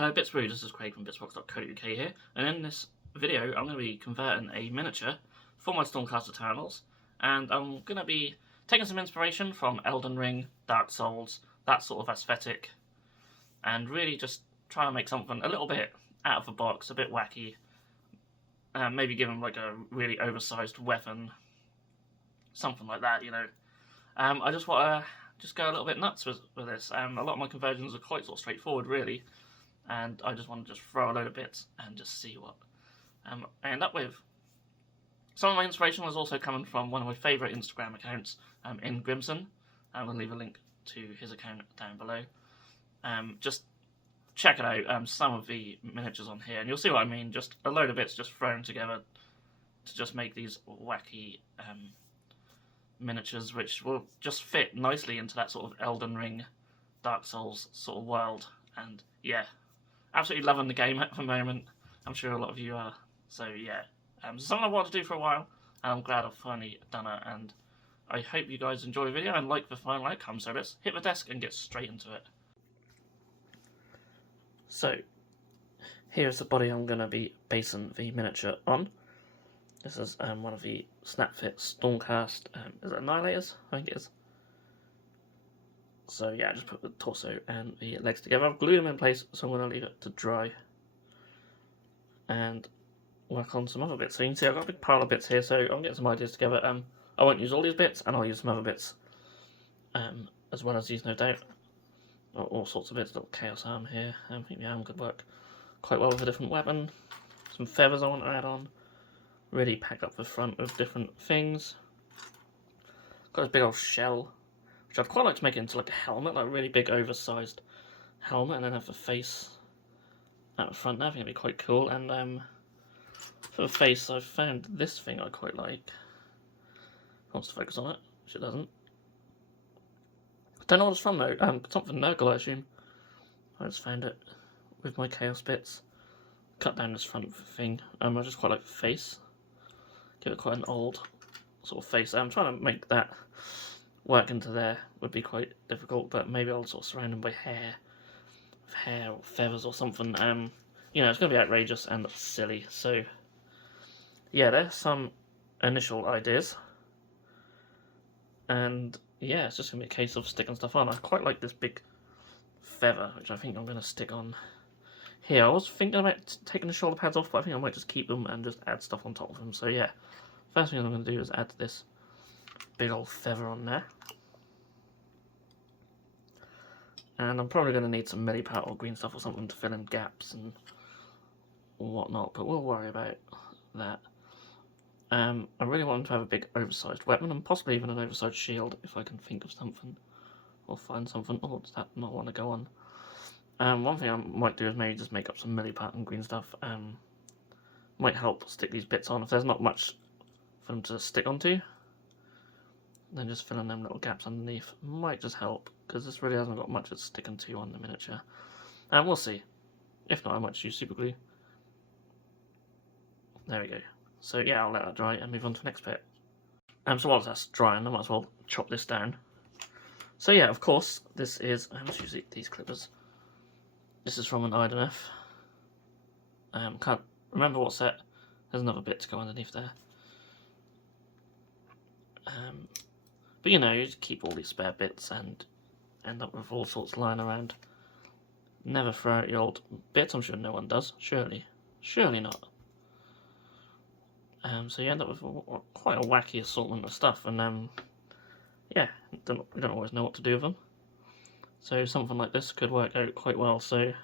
Hello Bitzbox, this is Craig from Bitzbox.co.uk here, and in this video I'm going to be converting a miniature for my Stormcast Eternals, and I'm going to be taking some inspiration from Elden Ring, Dark Souls, that sort of aesthetic, and really just trying to make something a little bit out of the box, a bit wacky, maybe give him like a really oversized weapon, something like that, you know. I just want to go a little bit nuts with this. A lot of my conversions are quite sort of straightforward really, and I just want to just throw a load of bits and just see what I end up with. Some of my inspiration was also coming from one of my favourite Instagram accounts, in Grimson. I'm going to leave a link to his account down below. Just check it out, some of the miniatures on here, and you'll see what I mean. Just a load of bits just thrown together to just make these wacky miniatures, which will just fit nicely into that sort of Elden Ring, Dark Souls sort of world. And yeah, absolutely loving the game at the moment. I'm sure a lot of you are. So yeah, something I wanted to do for a while, and I'm glad I've finally done it. And I hope you guys enjoy the video and like the final outcome. So let's hit the desk and get straight into it. So here's the body I'm going to be basing the miniature on. This is one of the Snapfit Stormcast, is it Annihilators? I think it is. So yeah, I just put the torso and the legs together. I've glued them in place, so I'm going to leave it to dry and work on some other bits. So you can see I've got a big pile of bits here, so I'm getting some ideas together. I won't use all these bits, and I'll use some other bits as well as these, no doubt. All sorts of bits, little chaos arm here. I think the arm could work quite well with a different weapon. Some feathers I want to add on. Really pack up the front with different things. Got this big old shell, which I'd quite like to make it into like a helmet, like a really big oversized helmet, and then have the face at the front there. I think it'd be quite cool. And for the face, I've found this thing I quite like. It wants to focus on it, which it doesn't. I don't know what it's from though. Something Nurgle, I assume. I just found it with my chaos bits. Cut down this front thing. I just quite like the face. Give it quite an old sort of face. I'm trying to make that work into there. Would be quite difficult, but maybe I'll sort of surround them by hair or feathers or something. You know, it's going to be outrageous and silly. So yeah, there's some initial ideas, and yeah, it's just going to be a case of sticking stuff on. I quite like this big feather, which I think I'm going to stick on here. I was thinking about taking the shoulder pads off, but I think I might just keep them and just add stuff on top of them. So yeah, first thing I'm going to do is add this big old feather on there. And I'm probably going to need some milliput or green stuff or something to fill in gaps and whatnot, but we'll worry about that. I really want to have a big oversized weapon, and possibly even an oversized shield if I can think of something or find something. Oh, does that not want to go on? One thing I might do is maybe just make up some milliput and green stuff. Might help stick these bits on if there's not much for them to stick onto. Then just fill in them little gaps underneath might just help, because this really hasn't got much it's sticking to on the miniature. And we'll see. If not, I might just use super glue. There we go. So yeah, I'll let that dry and move on to the next bit. So while that's drying, I might as well chop this down. So yeah, of course, this is, I must use these clippers. This is from an IDF. Can't remember what set. There's another bit to go underneath there. But you know, you just keep all these spare bits and end up with all sorts lying around. Never throw out your old bits. I'm sure no one does. Surely not. So you end up with quite a wacky assortment of stuff, and yeah, we don't always know what to do with them. So something like this could work out quite well. So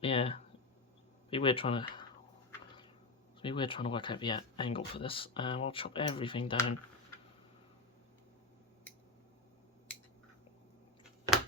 yeah, be weird trying to work out the angle for this. I'll chop everything down.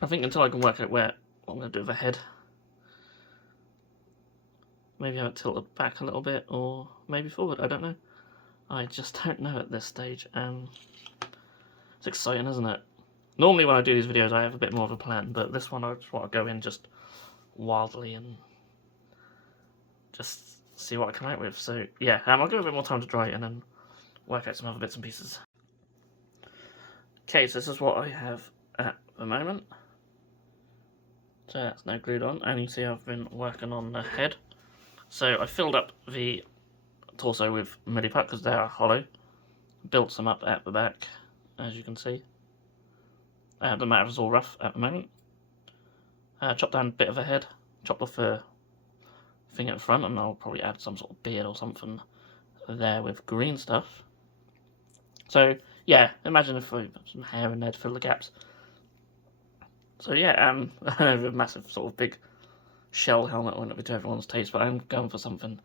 I think until I can work out what I'm going to do with the head. Maybe have it tilted back a little bit, or maybe forward, I don't know. I just don't know at this stage. It's exciting, isn't it? Normally when I do these videos I have a bit more of a plan, but this one I just want to go in just wildly and just see what I come out with. So yeah, I'll give it a bit more time to dry and then work out some other bits and pieces. Okay, so this is what I have at the moment. So that's now glued on, and you can see I've been working on the head. So I filled up the torso with Millipuck because they are hollow. Built some up at the back, as you can see. The matter is all rough at the moment. Chopped down a bit of a head, chopped off a thing at the front, and I'll probably add some sort of beard or something there with green stuff. So yeah, imagine if we put some hair in there to fill the gaps. So yeah, a massive sort of big shell helmet won't be to everyone's taste, but I'm going for something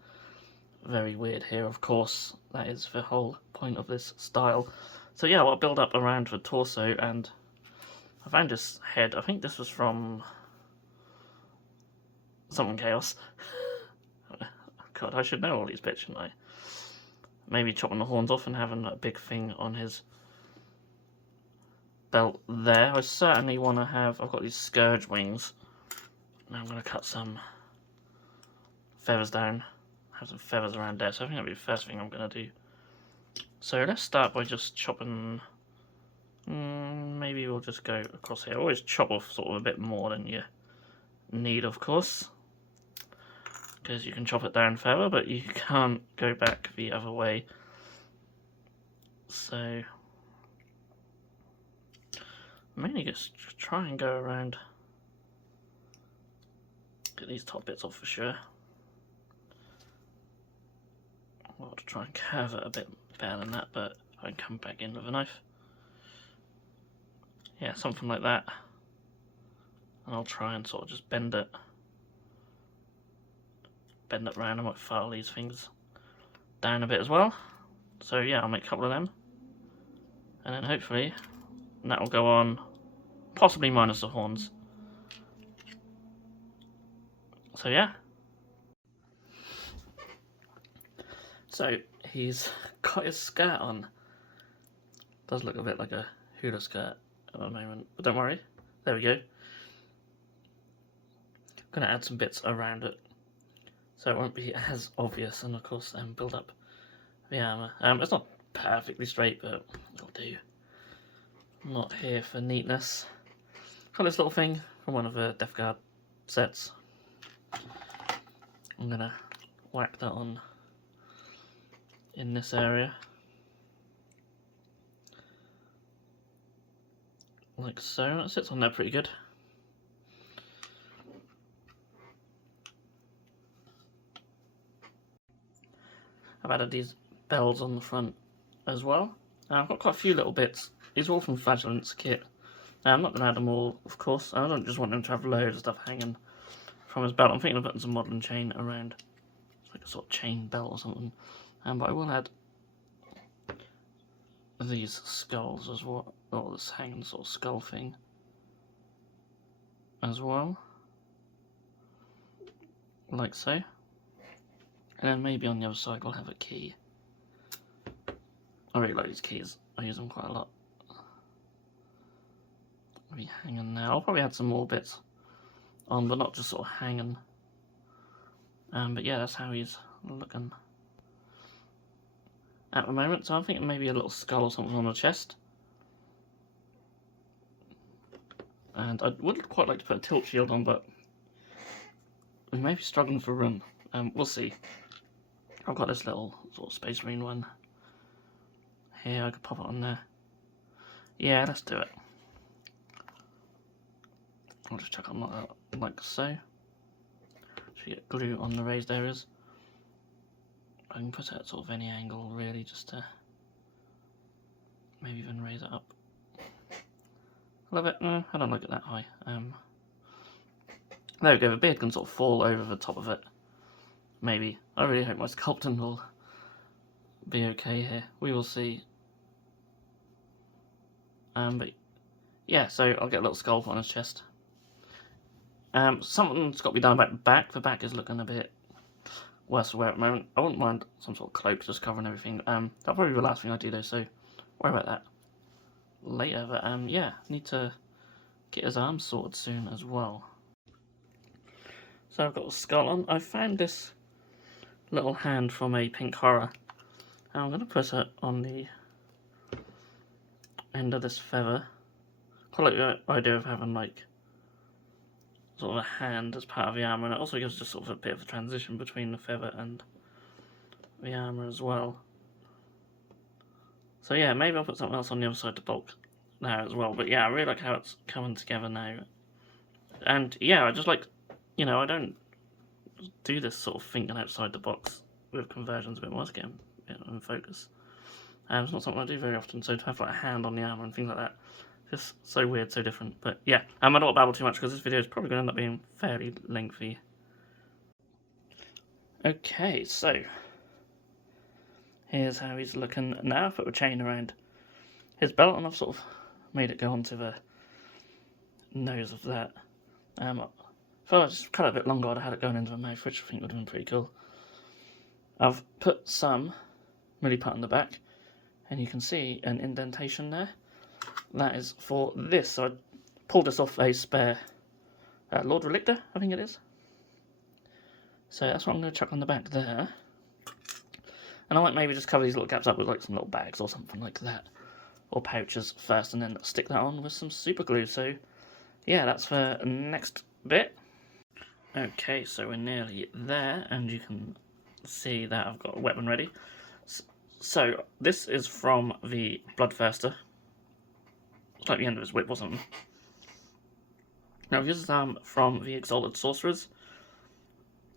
very weird here, of course. That is the whole point of this style. So yeah, I'll build up around the torso, and I found this head. I think this was from something Chaos. God, I should know all these bits, shouldn't I? Maybe chopping the horns off and having a big thing on his belt there. I certainly want to have... I've got these scourge wings. Now I'm going to cut some feathers down. Have some feathers around there. So I think that'll be the first thing I'm going to do. So let's start by just chopping... maybe we'll just go across here. Always chop off sort of a bit more than you need, of course. Because you can chop it down further, but you can't go back the other way. So... mainly just try and go around, get these top bits off for sure. I'll have to try and curve it a bit better than that, but I can come back in with a knife. Yeah, something like that. And I'll try and sort of just bend it around. I might file these things down a bit as well. So yeah, I'll make a couple of them. And then hopefully that will go on, possibly minus the horns. So yeah. So he's got his skirt on. Does look a bit like a hula skirt at the moment, but don't worry. There we go. Gonna add some bits around it so it won't be as obvious, and of course build up the armour. It's not perfectly straight, but it'll do. I'm not here for neatness. Got this little thing from one of the Death Guard sets. I'm gonna whack that on in this area. Like so. That sits on there pretty good. I've added these bells on the front as well. I've got quite a few little bits. These are all from Flagellant's kit. I'm not going to add them all, of course. I don't just want him to have loads of stuff hanging from his belt. I'm thinking of putting some modern chain around. It's like a sort of chain belt or something. But I will add these skulls as well. Or this hanging sort of skull thing as well. Like so. And then maybe on the other side we'll have a key. I really like these keys. I use them quite a lot. Be hanging there. I'll probably add some more bits on, but not just sort of hanging. But yeah, that's how he's looking at the moment. So I'm thinking maybe a little skull or something on the chest. And I would quite like to put a tilt shield on, but we may be struggling for room. We'll see. I've got this little sort of Space Marine one here. I could pop it on there. Yeah, let's do it. I'll just chuck on like so. Should get glue on the raised areas. I can put it at sort of any angle really, just to maybe even raise it up. Love it. No, I don't like it that high. There we go. The beard can sort of fall over the top of it. Maybe. I really hope my sculpting will be okay here. We will see. But yeah, so I'll get a little skull on his chest. Something's got to be done about the back. The back is looking a bit worse for wear at the moment. I wouldn't mind some sort of cloak just covering everything. That'll probably be the last thing I do though, so worry about that later. But yeah, need to get his arms sorted soon as well. So I've got the skull on. I found this little hand from a pink horror. I'm going to put it on the end of this feather. Quite like the idea of having like sort of a hand as part of the armour, and it also gives just sort of a bit of a transition between the feather and the armour as well. So yeah, maybe I'll put something else on the other side to bulk there as well. But yeah, I really like how it's coming together now. And yeah, I just like, you know, I don't do this sort of thinking outside the box with conversions a bit more, to get in focus. It's not something I do very often, so to have like a hand on the armour and things like that, just so weird, so different. But yeah, I don't want to babble too much because this video is probably going to end up being fairly lengthy. Okay, so here's how he's looking now. I've put a chain around his belt and I've sort of made it go onto the nose of that. If I just cut it a bit longer, I'd have had it going into the mouth, which I think would have been pretty cool. I've put some milliput on the back, and you can see an indentation there. That is for this. So I pulled this off a spare Lord Relictor, I think it is. So that's what I'm going to chuck on the back there. And I might maybe just cover these little gaps up with like some little bags or something like that, or pouches first, and then stick that on with some super glue. So yeah, that's the next bit. Okay, so we're nearly there, and you can see that I've got a weapon ready. So this is from the Bloodthirster. It's like the end of his whip or something. Now this is from the Exalted Sorcerers,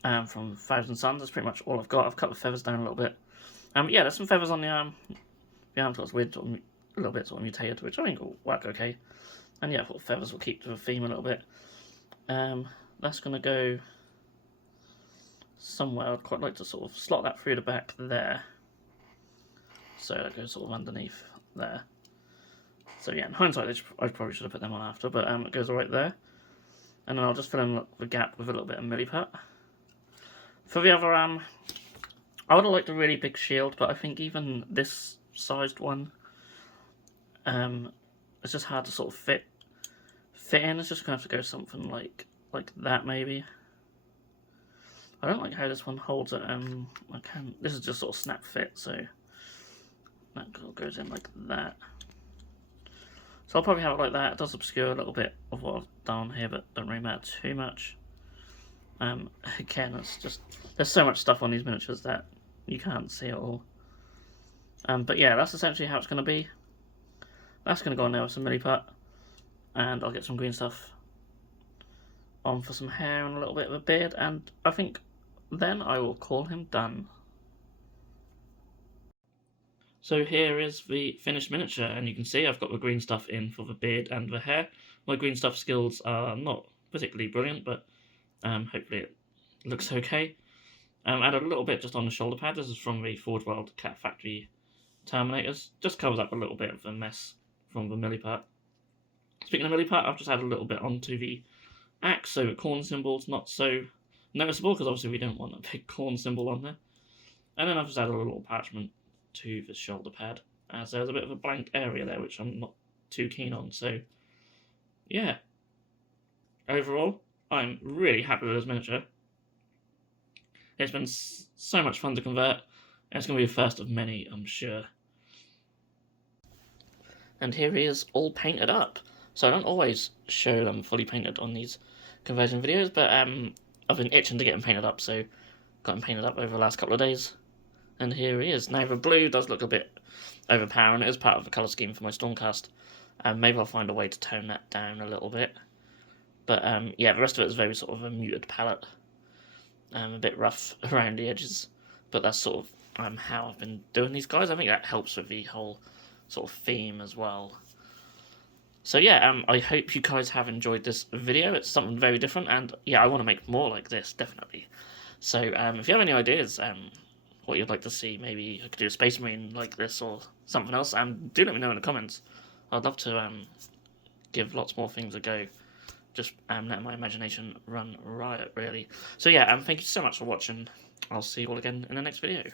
from Thousand Suns. That's pretty much all I've got. I've cut the feathers down a little bit. Yeah, there's some feathers on the arm. The arm's got weird, sort of, a little bit sort of mutated, which I think will work okay. And yeah, I thought feathers will keep to the theme a little bit. That's going to go somewhere. I'd quite like to sort of slot that through the back there. So that goes sort of underneath there. So yeah, in hindsight, I probably should have put them on after, but it goes right there. And then I'll just fill in the gap with a little bit of milliput. For the other arm, I would have liked a really big shield, but I think even this sized one, it's just hard to sort of fit in. It's just going to have to go something like that maybe. I don't like how this one holds it. This is just sort of snap fit, so that goes in like that. So I'll probably have it like that. It does obscure a little bit of what I've done here, but don't really matter too much. Again, it's just, there's so much stuff on these miniatures that you can't see it all. But yeah, that's essentially how it's going to be. That's going to go on there with some milliput, and I'll get some green stuff on for some hair and a little bit of a beard, and I think then I will call him done. So here is the finished miniature, and you can see I've got the green stuff in for the beard and the hair. My green stuff skills are not particularly brilliant, but hopefully it looks okay. Added a little bit just on the shoulder pad. This is from the Forge World Cat Factory Terminators. Just covers up a little bit of the mess from the milliput. Speaking of milliput, I've just added a little bit onto the axe, so the corn symbol's not so noticeable, because obviously we don't want a big corn symbol on there. And then I've just added a little parchment to the shoulder pad, as there's a bit of a blank area there, which I'm not too keen on. So yeah, overall, I'm really happy with this miniature. It's been so much fun to convert, and it's going to be the first of many, I'm sure. And here he is, all painted up. So I don't always show them fully painted on these conversion videos, but I've been itching to get him painted up, so got him painted up over the last couple of days. And here he is. Now the blue does look a bit overpowering. It is part of the colour scheme for my Stormcast. Maybe I'll find a way to tone that down a little bit. But yeah, the rest of it is very sort of a muted palette. A bit rough around the edges. But that's sort of how I've been doing these guys. I think that helps with the whole sort of theme as well. So yeah, I hope you guys have enjoyed this video. It's something very different, and yeah, I want to make more like this, definitely. So if you have any ideas, what you'd like to see, maybe I could do a Space Marine like this or something else, do let me know in the comments. I'd love to give lots more things a go. Just let my imagination run riot, really. So yeah, thank you so much for watching. I'll see you all again in the next video.